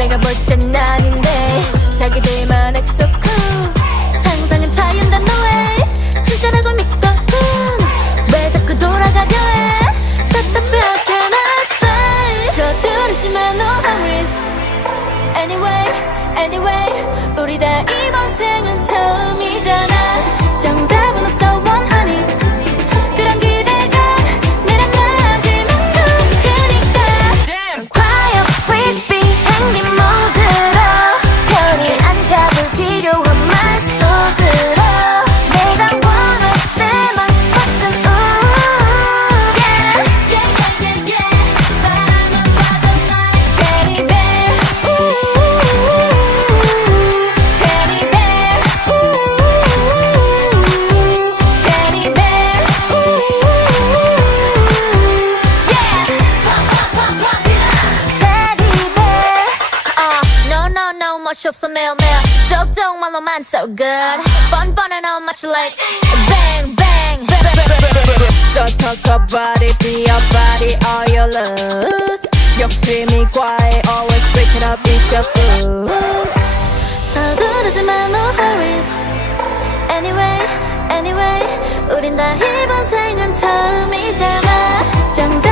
내가 볼 땐 아닌데 자기들만 엑소쿠 상상은 자유난 너의 진짜라고 믿거든 왜 자꾸 돌아가려 해 답답하게 났어 서두르지만 no hurries Anyway 우리 다 이번 생은 처음이잖아 정답은 없어 원하니 그런 기대가 내란 마지막 누구니까 Quiet please be 행님 모드로 편히 안 잡을 필요한 말 속으로 내가 원할 때만 버튼 바라만 봐도 Teddy bear Teddy bear Teddy bear Teddy bear No 멋이 없어 매일매일 쪽쪽말로만 so good 뻔뻔해 no much late Bang bang Don't talk about it, be your body, all your lose 욕심이 과해, always break it up, it's your food 서두르지만 no hurries Anyway 우린 다 이번 생은 처음이잖아 정답